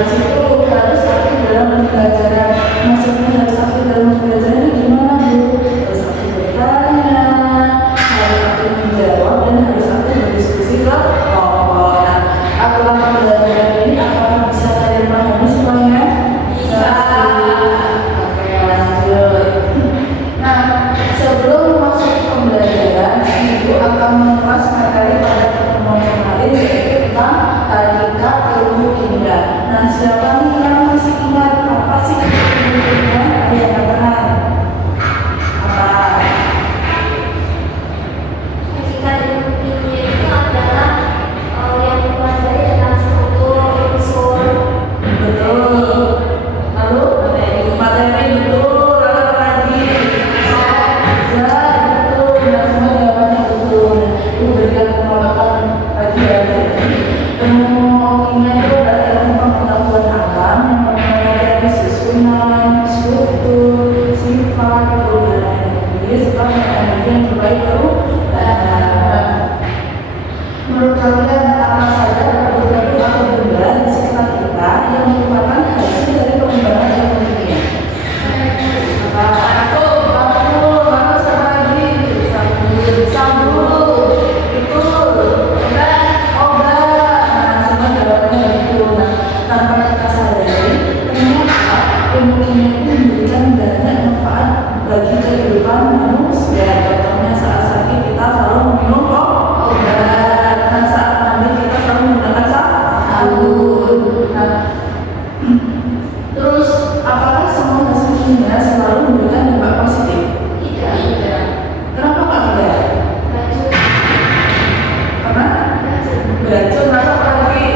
habis itu harus aktif dalam pembelajaran. Maksudnya harus aktif dalam pembelajaran itu gimana Bu? Harus aktif bertanya, harus aktif menjawab, dan harus aktif berdiskusi ke kelompok. Nah, aturan pembelajaran ini apakah bisa kalian pahami semuanya? Bisa. Oke, lanjut. Nah, sebelum masuk pembelajaran, Ibu akan mengulas materi pada pertemuan kemarin, yaitu tentang hakikat ilmu kimia. Nah, siapa nih yang masih ingat apa sih ilmu kimia? Ayo katakan. Apa? Hakikat ilmu kimia itu adalah yang mempelajari tentang struktur unsur. Betul. Lalu materi betul. Lalu apa lagi? Zat betul. Nah, semua jawabannya betul. Ibu berikan penolakan lagi ya. Ilmu kimia itu adalah ilmu pengetahuan alam yang mempelajari susunan, struktur, sifat, perubahan energi, serta energi yang terbaik perubahan. Menurut kalian apa saja produk atau benda di sekitar kita yang merupakan hasil dari pengembangan ilmu kimia? Apa? Aku siapa lagi? Sabun. Betul. Obat. Nah, semua jawabannya betul. Nah, tanpa kita sadari, ternyata ilmu kimia itu memberikan banyak manfaat bagi kehidupan manusia. Contohnya saat sakit kita selalu minum obat, dan saat mandi kita selalu menggunakan sabun. Nah, terus apakah semua hasil kimia selalu memberikan dampak positif? Tidak. Kenapa Pak tidak? Lanjut. Karena beracun atau apa lagi?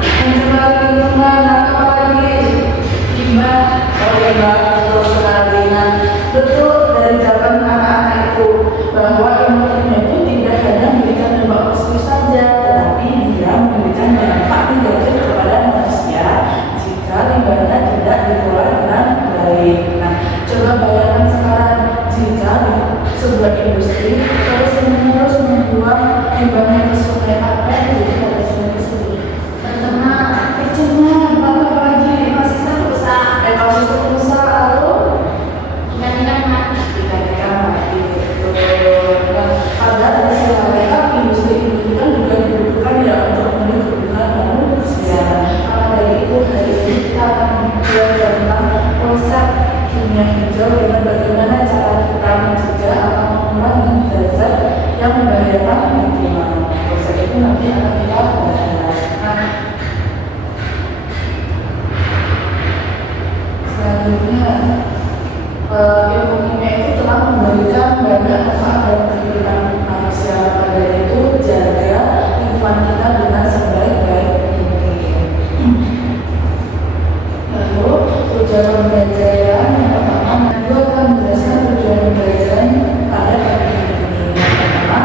Mencemari lingkungan atau apa lagi? Limbah. Oh iya, betul sekali. Nah, betul dari zaman anak-anak itu bahwa ilmu kimia itu tidak hanya memberikan dampak positif saja, tetapi dia memberikan dampak negatif kepada manusia jika limbahnya tidak dikelola dengan baik. Nah, coba bayangkan sekarang jika di sebuah industri terus-menerus membuang limbahnya ke sungai, apa yang terjadi pada sungai tersebut? Tercemar, lalu apa lagi? Ekosistem rusak. Ekosistem rusak, lalu Ikan-ikan mati. ikan-ikan mati. Betul. Nah, padahal di sisi lain industri itu kan juga dibutuhkan ya untuk memenuhi kebutuhan manusia. Maka dari itu hari ini kita akan belajar tentang konsep kimia hijau dan bagaimana cara kita mencegah atau mengurangi zat yang membahayakan lingkungan. Konsep itu nanti akan kita bahas. Nah, selanjutnya ilmu kimia itu telah memberikan banyak manfaat dalam kehidupan manusia. Pada itu jaga lingkungan kita dengan sebaik-baik mungkin. Lalu tujuan pembelajaran yang pertama, Ibu akan menjelaskan tujuan pembelajaran pada pagi ini. Yang pertama,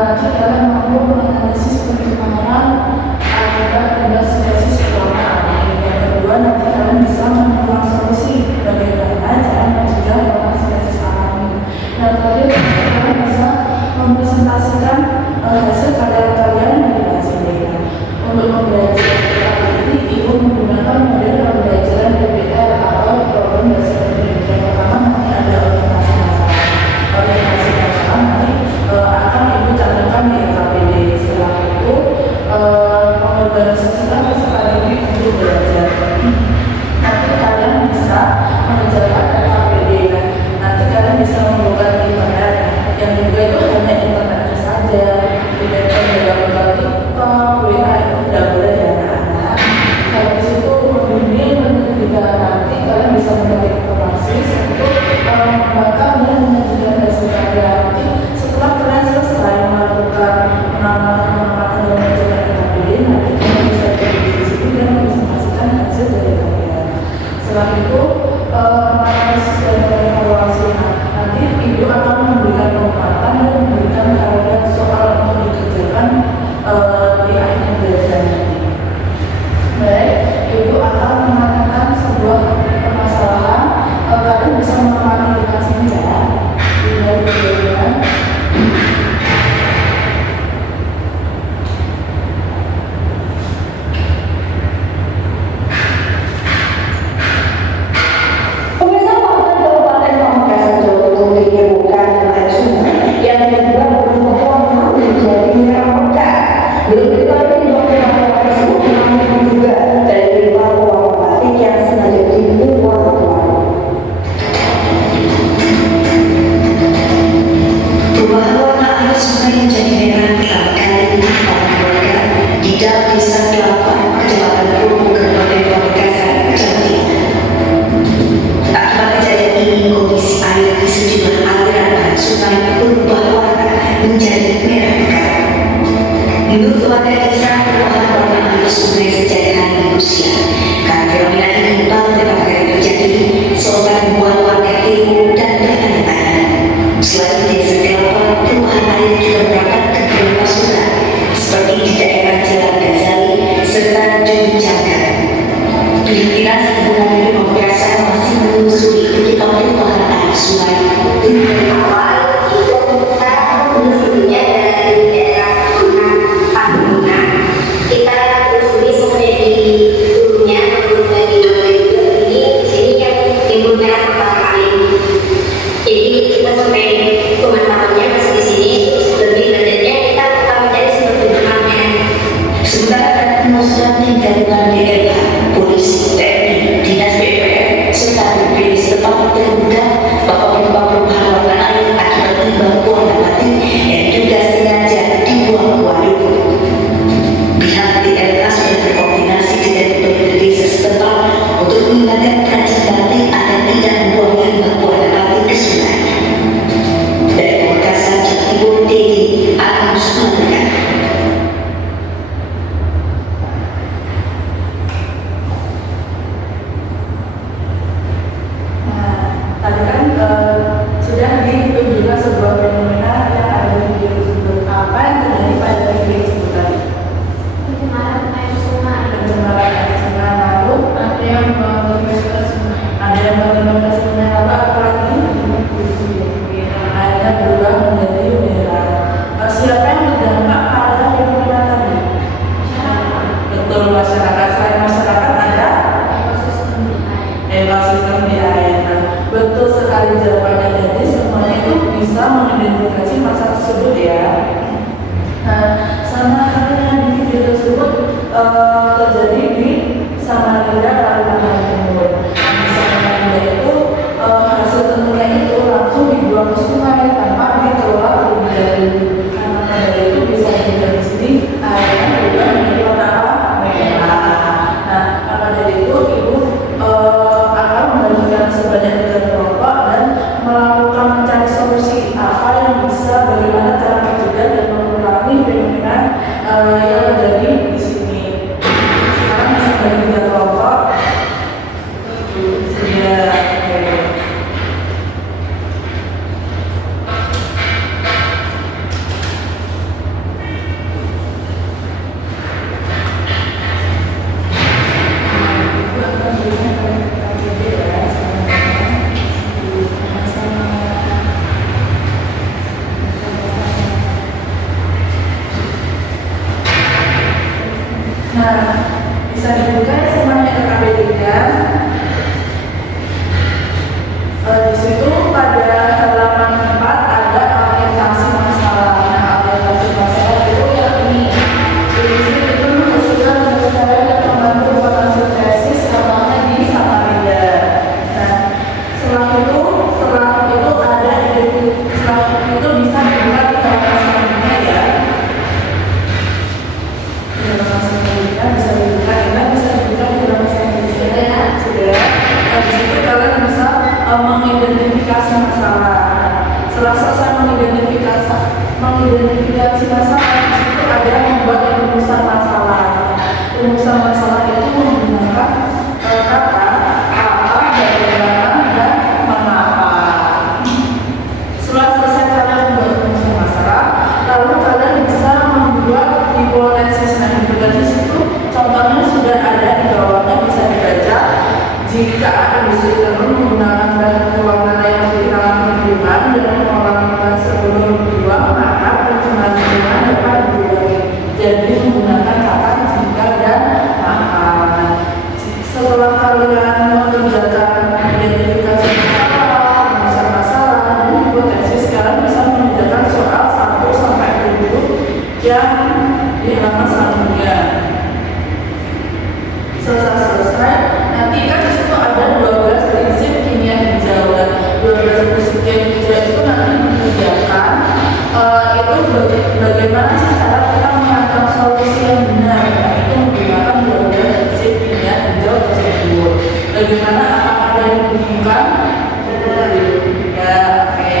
nanti kalian mampu menganalisis pencemaran akibat limbah spesies selama ini. Yang kedua, nanti kalian bisa menemukan solusi bagaimana cara mencegah limbah spesies alami. Yang terakhir, kalian bisa mempresentasikan hasil karya kalian di sini. Untuk pembelajaran kali ini, Ibu menggunakan model pembelajaran PBL atau program dasar pendidikan. Yang pertama nanti ada orientasi masalah. Orientasi masalah nanti akan Ibu cantumkan di KPD. Setelah itu mengorganisasikan peserta didik untuk belajar. Nanti kalian bisa mengerjakan KPD. Nanti kalian bisa membuka internet yang juga itu hanya internet saja. Tidak dalam TikTok, WA itu tidak boleh ya anak-anak. Habis itu membimbing ketika nanti kalian bisa mencari informasi untuk mengembangkan dan menyajikan hasil karya. Nanti setelah kalian selesai melakukan pengamatan dan mengerjakan KPD, nanti kalian bisa berdiskusi dan mempresentasikan hasil dari kalian. Setelah itu analisis dan evaluasi. Nanti Ibu akan memberikan penguatan dan memberikan karya soal untuk dikerjakan di akhir pembelajaran nanti. Baik, Ibu akan mengatakan sebuah permasalahan. Kalian bisa mengamati dengan sini ya. terjadi di Samarinda, Kalimantan Timur. Nah, di Samarinda itu hasil tentunya itu langsung dibuang ke sungai tanpa dikelola terlebih dahulu. Karena dari itu bisa dilihat di sini airnya juga menjadi warna apa? Merah. Nah, maka dari itu ibu akan membagikan sebanyak 3 kelompok dan melakukan mencari solusi apa yang bisa, bagaimana cara mencegah dan mengurangi fenomena yang terjadi di sini. Sekarang bisa bagi 3 kelompok. Sudah. Nah, bisa dibuka ya semuanya KKB3. Di situ pada halaman 4 ada orientasi masalah. Nah, orientasi masalah itu yakni di sini itu menghasilkan cara yang membantu buat hasil tesis namanya di Samarinda. Nah, setelah itu ada setelah itu bisa dibuka di halaman selanjutnya ya. Bisa dibuka, bisa dibuka di dalam selanjutnya. Sudah. Nah, di situ kalian bisa mengidentifikasi masalah. Setelah selesai mengidentifikasi masalah, di situ ada membuat rumusan masalah. Rumusan masalah itu menggunakan kata apa, bagaimana, dan mengapa. Setelah selesai kalian membuat rumusan masalah, lalu kalian bisa membuat hipotesis. Nah, hipotesis itu contohnya sudah ada di bawahnya, bisa dibaca. Jika industri tersebut menggunakan bahan pewarna yang ramah lingkungan dan mengolahnya sebelum dibuang, maka pencemaran lingkungan dapat dikurangi. Jadi menggunakan kata jika dan maka. Setelah kalian mengerjakan identifikasi masalah, rumusan masalah, dan hipotesis, kalian bisa mengerjakan soal 1 sampai 20 yang di halaman selanjutnya. Selesai, nanti kan disitu ada 12 prinsip kimia hijau. Dan 12 prinsip kimia hijau itu nanti mengerjakan itu bagaimana sih cara kita mengatur solusi yang benar. Nah, itu menggunakan 12 prinsip kimia hijau tersebut. Bagaimana, apakah ada yang dibingungkan? Benar ya. Oke,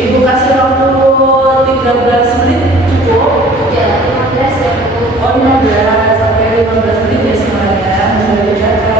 ibu kasih waktu 13 menit cukup? Ya, 15 ya Bu. Oh, 15 sampai 15 menit ya semuanya. Bisa dikerjakan.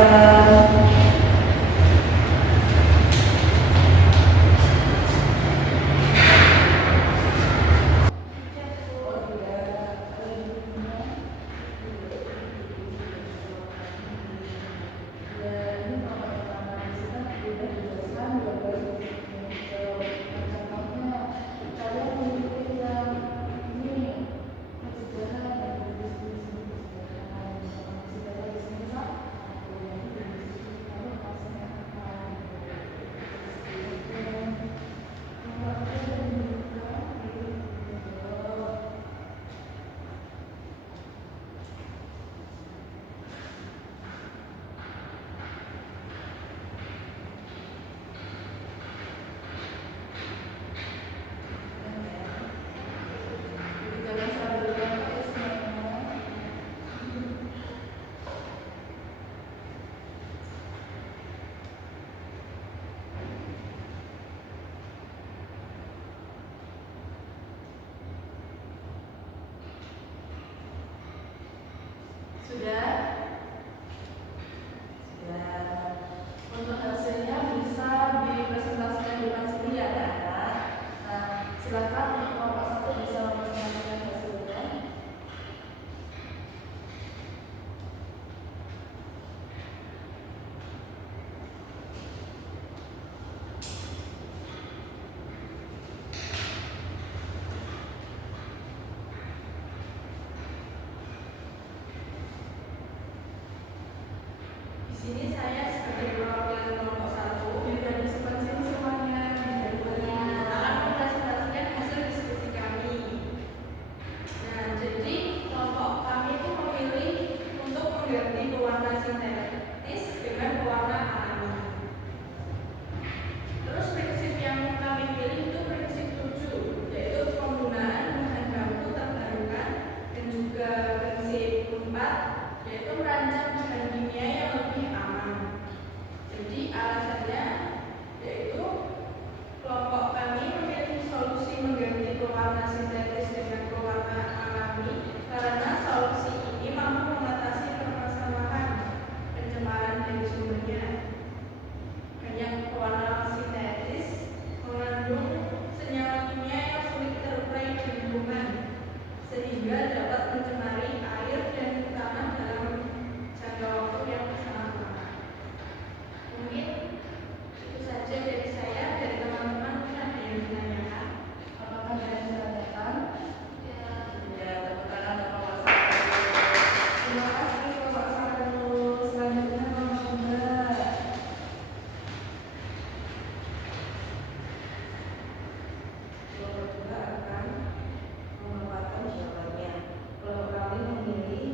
Sudah? Untuk hasilnya bisa dipresentasikan di depan sini ya, anak. Nah, silakan untuk kelompok 1 bisa mempresentasikan hasilnya. Di sini saya sebagai perwakilan kelompok 1 juga disimpan sini semuanya. Akan mempresentasikan hasil diskusi kami. Nah, jadi kelompok kami itu memilih untuk mengganti pewarna sintetis dengan pewarna alami. Terus prinsip yang kami pilih itu prinsip 7, yaitu penggunaan bahan baku terbarukan, dan juga prinsip 4, yaitu merancang bahan kimia yang lebih aman. Jadi alasannya yaitu kelompok kami memilih solusi mengganti pewarna sintetis dengan pewarna alami karena solusi ini mampu mengatasi permasalahan pencemaran dari sumbernya. Banyak pewarna sintetis mengandung senyawa kimia yang sulit terurai di lingkungan, sehingga dapat mencemari air dan tanah dalam jangka waktu yang sangat lama. Mungkin itu saja dari saya. Dari teman-teman mungkin ada yang ditanyakan? Apakah ada yang ditanyakan? Ya. Ya, tepuk tangan untuk Bapak Sarul. Terima kasih Bapak Sarul. Selanjutnya Bapak Bunda. Bapak Bunda akan memaparkan jawabannya. Kelompok kami memilih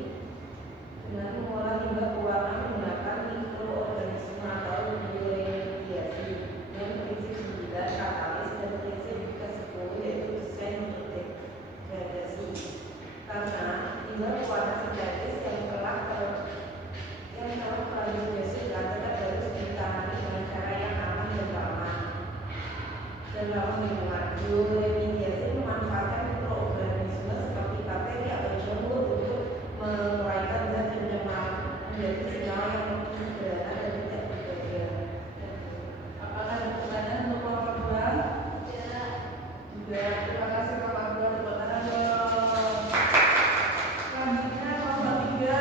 dengan mengolah limbah pewarna menggunakan mikroorganisme atau bioremediasi dengan prinsip 9 katalis dan prinsip ke-10 yaitu desain degradasi. Karena limbah pewarna sintetis yang telah terlanjur basic tetap harus ditangani dengan cara yang aman dan ramah lingkungan. Bioremediasi memanfaatkan mikroorganisme seperti bakteri atau jamur untuk menguraikan zat pencemar menjadi senyawa yang lebih sederhana dan tidak berbahaya. Apakah ada pertanyaan untuk Bapak Bunda? Ya. Juga terima kasih Bapak Bunda. Tepuk tangan dong. Selanjutnya Bapak 3.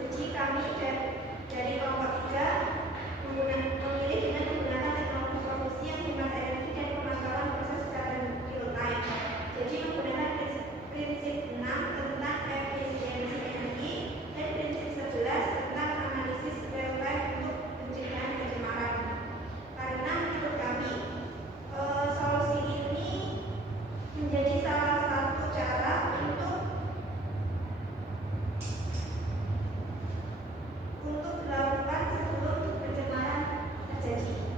Jadi kami dari kelompok 3 memilih dengan menggunakan teknologi produksi yang hemat energi dan pemantauan proses secara real time. Jadi menggunakan prinsip 6 tentang efisiensi energi dan prinsip 11 tentang analisis real time untuk pencegahan pencemaran. Karena menurut kami solusi ini menjadi salah satu cara untuk dilakukan sebelum pencemaran terjadi.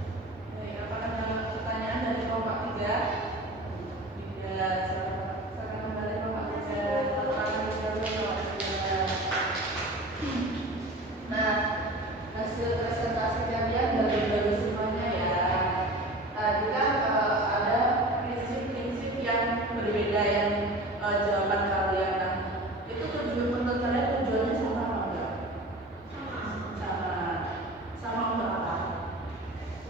Baik, apakah ada pertanyaan dari kelompok 3? Tidak, silakan kembali Bapak 3. Tepuk tangan sekali Bapak 3. Nah, hasil presentasi kalian bagus-bagus semuanya ya. Tadi kan ada prinsip-prinsip yang berbeda yang jawaban kalian. Nah, itu menurut kalian tujuannya sama apa enggak? Sama untuk apa?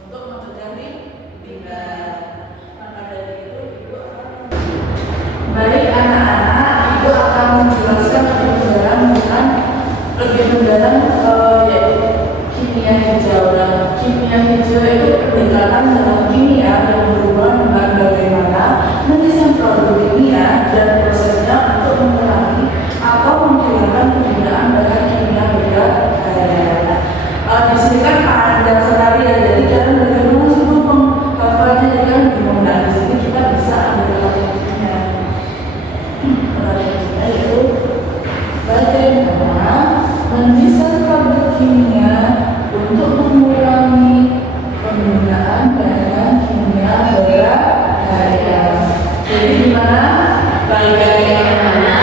Untuk mencegah limbah. Maka dari itu Ibu akan baik anak-anak, Ibu akan menjelaskan lebih mendalam yaitu kimia hijau. Nah, kimia hijau itu pendekatan dalam kimia yang berhubungan dengan bagaimana mendesain produk kimia dan prosesnya untuk mengurangi atau menghilangkan penggunaan bahan kimia berbahaya. Di sini kan panjang sekali ya, jadi kalian bagaimana sih menghafalnya, jadi kan bingung. Nah, di sini kita bisa ambil contohnya. Yaitu bagaimana mendesain produk kimia untuk mengurangi penggunaan bahan kimia berbahaya. Jadi gimana? Bagaimana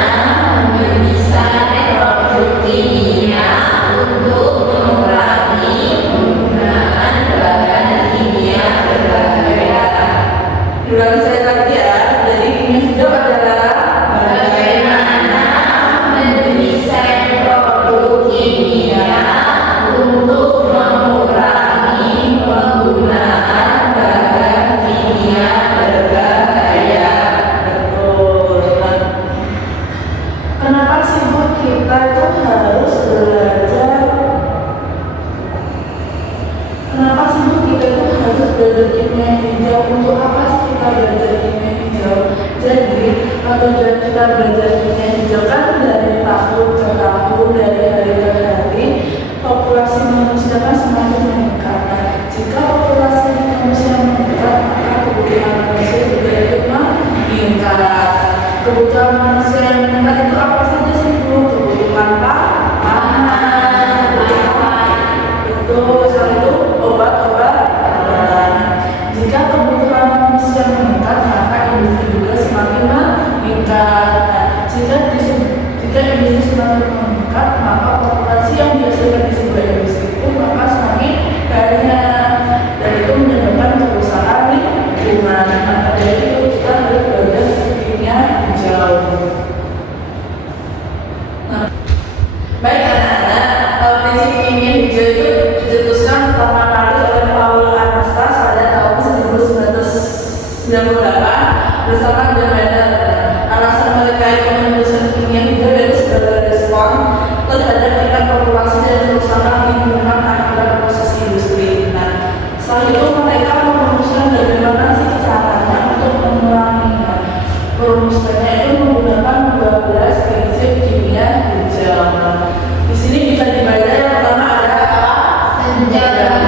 mendesain produk kimia untuk mengurangi penggunaan bahan kimia berbahaya. Ulangi saya lagi ya. Jadi kimia hijau adalah bagaimana mendesain produk kimia untuk mengurangi penggunaan bahan kimia berbahaya. Betul. Kenapa sih Bu kita itu harus belajar? Kenapa sih Bu kita itu harus belajar kimia hijau? Untuk apa sih kita belajar kimia hijau? Jadi tujuan kita belajar kimia hijau kan dari tahun ke tahun, dari hari ke hari, populasi manusia kan semakin meningkat. Jika populasi manusia meningkat, maka kebutuhan manusia juga ikut meningkat. bersama dengan Weather. Alasan mereka itu memutuskan kimia hijau yaitu sebagai respon terhadap tingkat populasi dan kerusakan lingkungan akibat proses industri. Nah, setelah itu mereka merumuskan bagaimana sih caranya untuk menguranginya. Perumuskannya itu menggunakan 12 prinsip kimia hijau. Di sini bisa dibaca yang pertama ada apa? Pencegahan.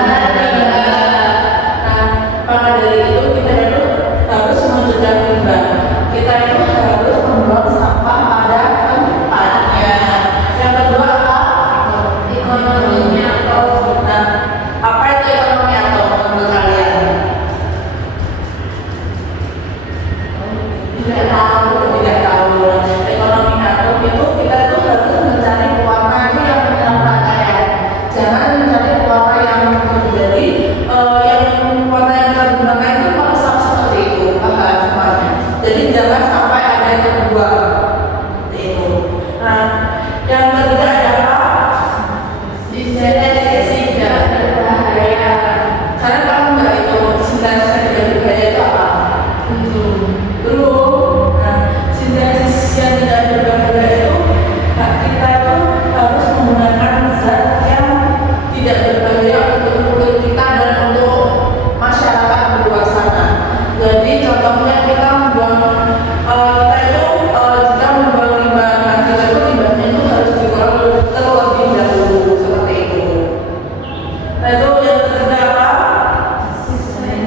Nah, maka dari itu kita itu harus mencegah limbah. Kita itu harus membuang sampah pada tempatnya. Yang kedua apa? Ekonomi atom. Nah, apa itu ekonomi atom menurut kalian? Tidak tahu. Ekonomi atom itu kita tuh harus mencari pewarna itu yang bermanfaat ya. Jangan mencari pewarna yang menjadi yang warna yang kita gunakan itu meresap seperti itu, agak semuanya. Jadi jangan sampai ada yang terbuang seperti itu. Nah, yang ketiga ada apa? Sintesis tidak berbahaya. Karena kalau nggak itu sintesis tidak berbahaya itu apa? Belum. Nah, sintesis yang tidak berbahaya itu kita itu harus menggunakan zat yang tidak berbahaya untuk kulit kita dan untuk masyarakat di luar sana. Jadi contohnya kita membuang kita itu jika membuang limbah nanti itu limbahnya itu harus dikelola terlebih dahulu seperti itu. Nah itu yang ketiga apa?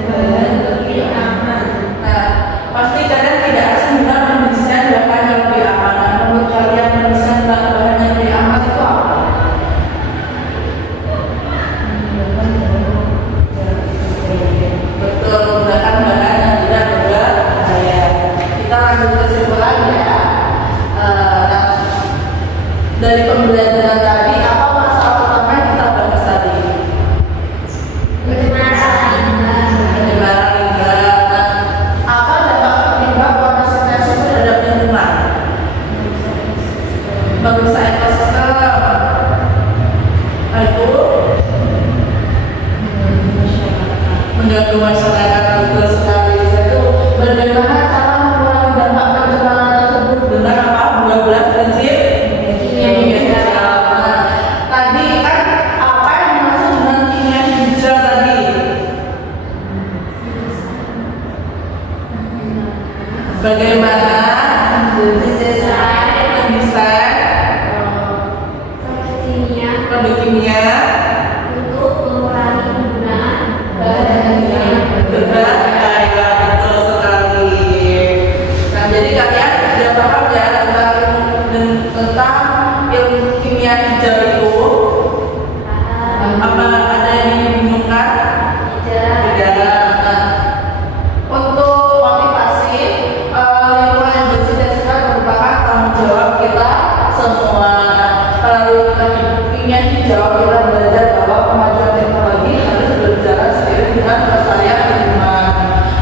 Lebih aman. Nah pasti kalian tidak asing dengan mendesain bahan yang lebih aman. Nah, menurut kalian mendesain bahan yang lebih aman itu apa? Betul, menggunakan bahan yang tidak berbahaya. Kita lanjut kesimpulan ya. Nah, dari pembelajaran tadi apa masalah pertama yang kita bahas tadi? Penyebaran limbah. Nah, apa dampak limbah warna sintesis terhadap lingkungan? Merusak ekosistem. Nah, itu mengganggu masyarakat betul sekali. Itu bagaimana cara mengurangi dampak pencemaran tersebut dengan apa? 12 prinsip kimia hijau. Tadi kan apa yang dimaksud dengan kimia hijau tadi? Bagaimana mendesain produk kimia untuk mengurangi penggunaan bahan yang berbahaya. Betul sekali. Nah, jadi kalian sudah paham ya tentang ilmu kimia hijau itu? Apa ada yang dibingungkan? Tidak. Nah, untuk motivasi lingkungan yang bersih dan sehat merupakan tanggung jawab kita semua. Melalui kimia hijau kita belajar bahwa kemajuan teknologi harus berjalan seiring dengan pelestarian lingkungan.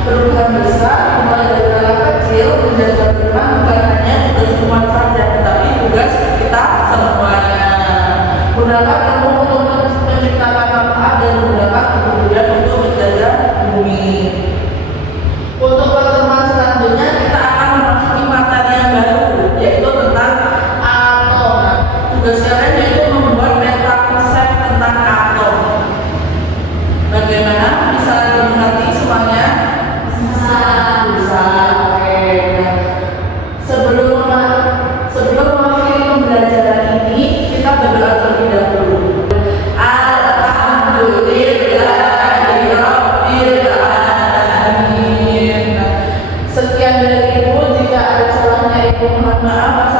Perubahan besar mulai dari hal kecil menjaga lingkungan bukan hanya tugas lingkungan saja, tetapi tugas kita semuanya. Gunakan ilmu untuk menciptakan manfaat dan gunakan kepedulian untuk menjaga bumi. Untuk pertemuan selanjutnya kita akan memasuki materi yang baru, yaitu tentang atom. Nah, tugas kalian yaitu membuat meta konsep tentang atom. Bagaimana? Bisa dimengerti semuanya? Bisa. Oke. Sebelum mengakhiri pembelajaran ini, kita berdoa terlebih dahulu. Alhamdulillahirabbil alamin. Sekian dari Ibu, jika ada salahnya Ibu mohon maaf.